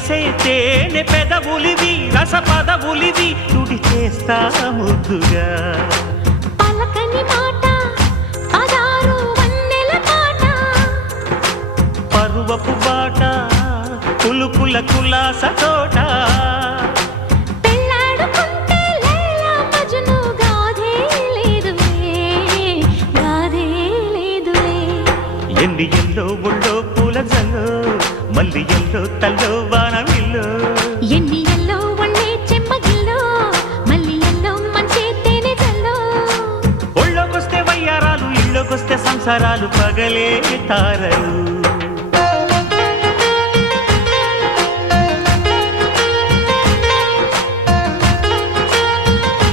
చేసే తేనె పెదవులివి రస పదవులివి తుడి చేస్తా ముద్దుగా పలకని మాట పదారు వన్నెల పాట పరువపు బాట కులుకుల కులాస తోట పెళ్ళాడుకుంటే లైలా మజ్ను గాథే లేదులే ఎండి ఎల్లో ఒళ్ళో పూల జల్లో మల్లి ఎల్లో తల్లో వానవిల్లో ఎన్ని ఎల్లో ఒళ్ళే చెమ్మగిల్లో మల్లి ఎల్లో మంచి తేనె జల్లో ఒళ్ళోకొస్తే వయ్యారాలు ఇళ్ళోకొస్తే సంసారాలు పగలే తారలు